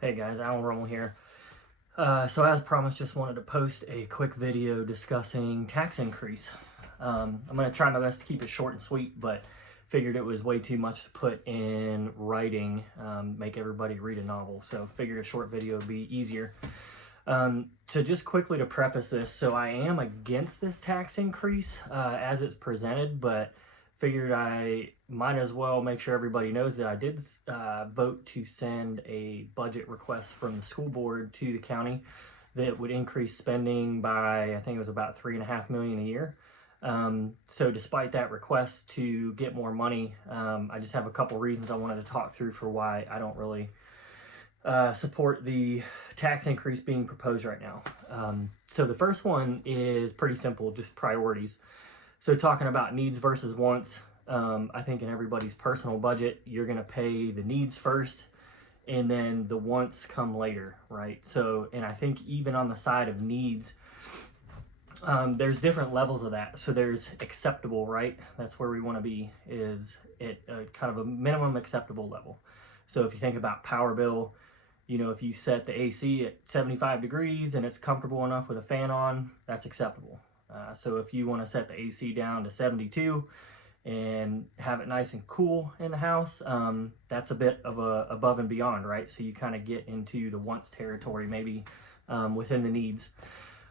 Hey guys, Alan Rommel here. So as promised, just wanted to post a quick video discussing tax increase. I'm going to try my best to keep it short and sweet, but figured it was way too much to put in writing, make everybody read a novel. So figured a short video would be easier. So just quickly to preface this, so I am against this tax increase as it's presented, but figured I might as well make sure everybody knows that I did vote to send a budget request from the school board to the county that would increase spending by, I think it was about $3.5 million a year. So despite that request to get more money, I just have a couple reasons I wanted to talk through for why I don't really support the tax increase being proposed right now. So the first one is pretty simple, just priorities. So talking about needs versus wants, I think in everybody's personal budget, you're going to pay the needs first and then the wants come later, right? So, and I think even on the side of needs, there's different levels of that. So there's acceptable, right? That's where we want to be, is at kind of a minimum acceptable level. So if you think about power bill, if you set the AC at 75 degrees and it's comfortable enough with a fan on, that's acceptable. So if you want to set the AC down to 72 and have it nice and cool in the house, that's a bit of a above and beyond, right? So you kind of get into the wants territory, maybe within the needs.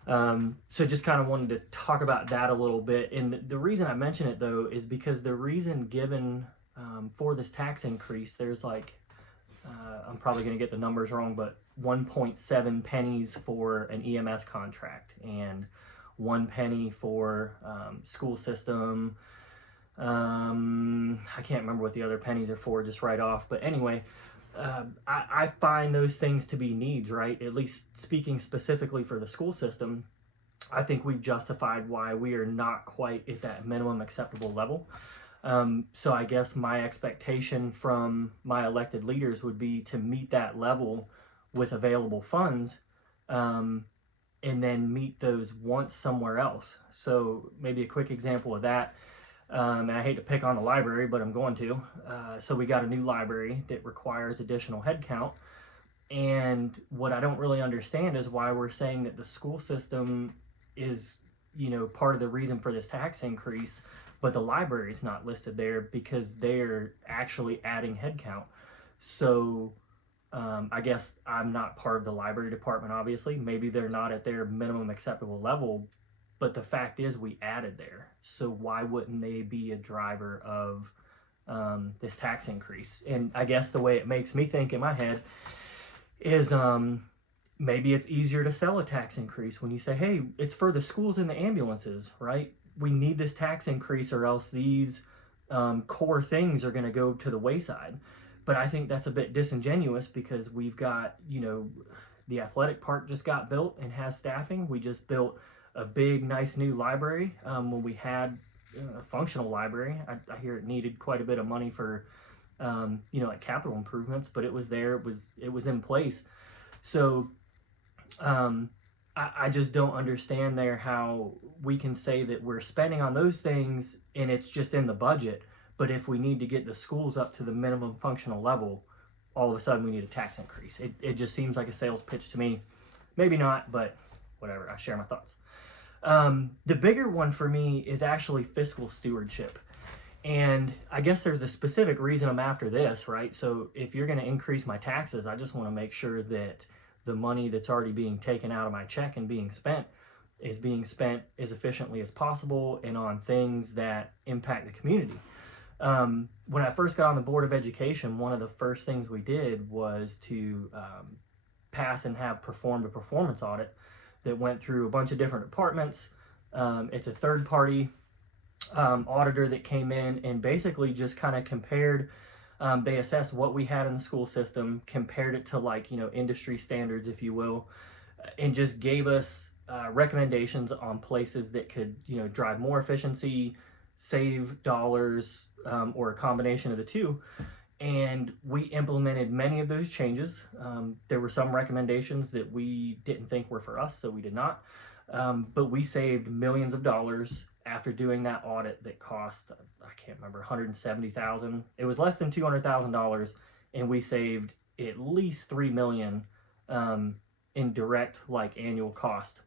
So just kind of wanted to talk about that a little bit. And the reason I mention it though is because the reason given for this tax increase, there's like, I'm probably going to get the numbers wrong, but 1.7 pennies for an EMS contract and 1 penny for school system. I can't remember what the other pennies are for just right off. But anyway, I find those things to be needs, right? At least speaking specifically for the school system, I think we've justified why we are not quite at that minimum acceptable level. So I guess my expectation from my elected leaders would be to meet that level with available funds, and then meet those wants somewhere else. So maybe a quick example of that, and I hate to pick on the library, but I'm going to. So we got a new library that requires additional headcount. And what I don't really understand is why we're saying that the school system is, part of the reason for this tax increase, but the library is not listed there because they're actually adding headcount. So I guess I'm not part of the library department, obviously. Maybe they're not at their minimum acceptable level, but the fact is we added there. So why wouldn't they be a driver of this tax increase? And I guess the way it makes me think in my head is maybe it's easier to sell a tax increase when you say, hey, it's for the schools and the ambulances, right? We need this tax increase or else these core things are going to go to the wayside. But I think that's a bit disingenuous because we've got, the athletic park just got built and has staffing. We just built a big, nice new library when we had a functional library. I hear it needed quite a bit of money for, like capital improvements, but it was there. It was in place. So I just don't understand there how we can say that we're spending on those things and it's just in the budget. But if we need to get the schools up to the minimum functional level, all of a sudden we need a tax increase. It just seems like a sales pitch to me. Maybe not, but whatever. I share my thoughts. The bigger one for me is actually fiscal stewardship. And I guess there's a specific reason I'm after this, right? So if you're going to increase my taxes, I just want to make sure that the money that's already being taken out of my check and being spent is being spent as efficiently as possible and on things that impact the community. When I first got on the Board of Education, one of the first things we did was to pass and have performed a performance audit that went through a bunch of different departments. It's a third-party auditor that came in and basically just kind of compared. They assessed what we had in the school system, compared it to industry standards, if you will, and just gave us recommendations on places that could drive more efficiency, save dollars, or a combination of the two. And we implemented many of those changes. There were some recommendations that we didn't think were for us, so we did not. But we saved millions of dollars after doing that audit that cost, I can't remember, $170,000. It was less than $200,000, and we saved at least $3 million in direct like annual cost.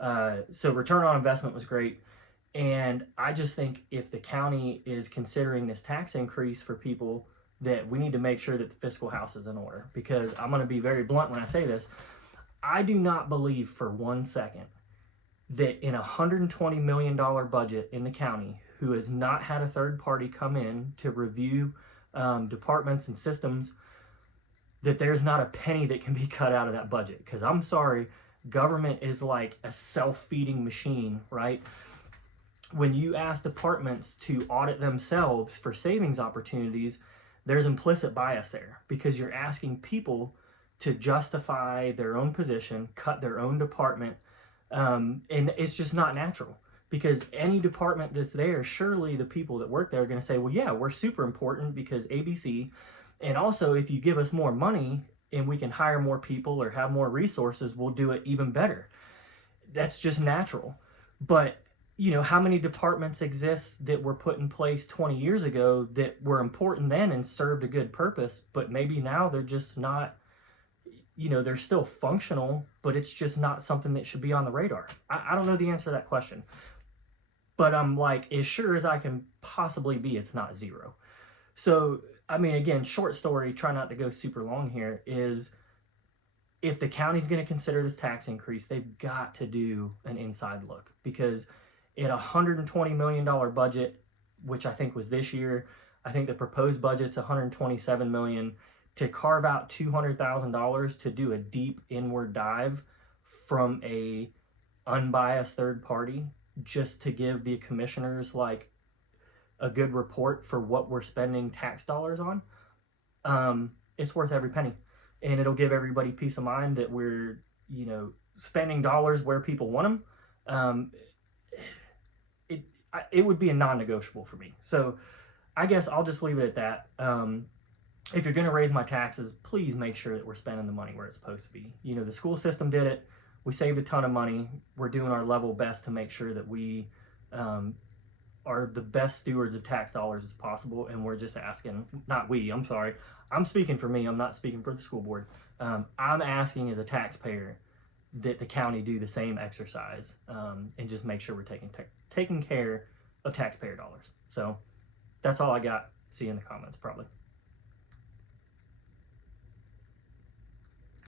So return on investment was great. And I just think if the county is considering this tax increase for people, that we need to make sure that the fiscal house is in order. Because I'm going to be very blunt when I say this. I do not believe for 1 second that in a $120 million budget in the county, who has not had a third party come in to review departments and systems, that there's not a penny that can be cut out of that budget. Because I'm sorry, government is like a self-feeding machine, right? When you ask departments to audit themselves for savings opportunities, there's implicit bias there, because you're asking people to justify their own position, cut their own department, and it's just not natural. Because any department that's there, surely the people that work there are going to say, well, yeah, we're super important because ABC, and also if you give us more money and we can hire more people or have more resources, we'll do it even better. That's just natural. But you know, how many departments exist that were put in place 20 years ago that were important then and served a good purpose, but maybe now they're just not, you know, they're still functional, but it's just not something that should be on the radar. I don't know the answer to that question, but I'm like, as sure as I can possibly be, it's not zero. So, I mean, again, short story, try not to go super long here, is if the county's going to consider this tax increase, they've got to do an inside look, because at a $120 million budget, which I think was this year, I think the proposed budget's $127 million, to carve out $200,000 to do a deep inward dive from a unbiased third party, just to give the commissioners like a good report for what we're spending tax dollars on, it's worth every penny. And it'll give everybody peace of mind that we're, you know, spending dollars where people want them. It would be a non-negotiable for me. So I guess I'll just leave it at that. If you're going to raise my taxes, please make sure that we're spending the money where it's supposed to be. You know, the school system did it. We saved a ton of money. We're doing our level best to make sure that we are the best stewards of tax dollars as possible. And we're just asking, not we, I'm sorry. I'm speaking for me. I'm not speaking for the school board. I'm asking as a taxpayer that the county do the same exercise, and just make sure we're taking care of taxpayer dollars. So that's all I got. See you in the comments probably.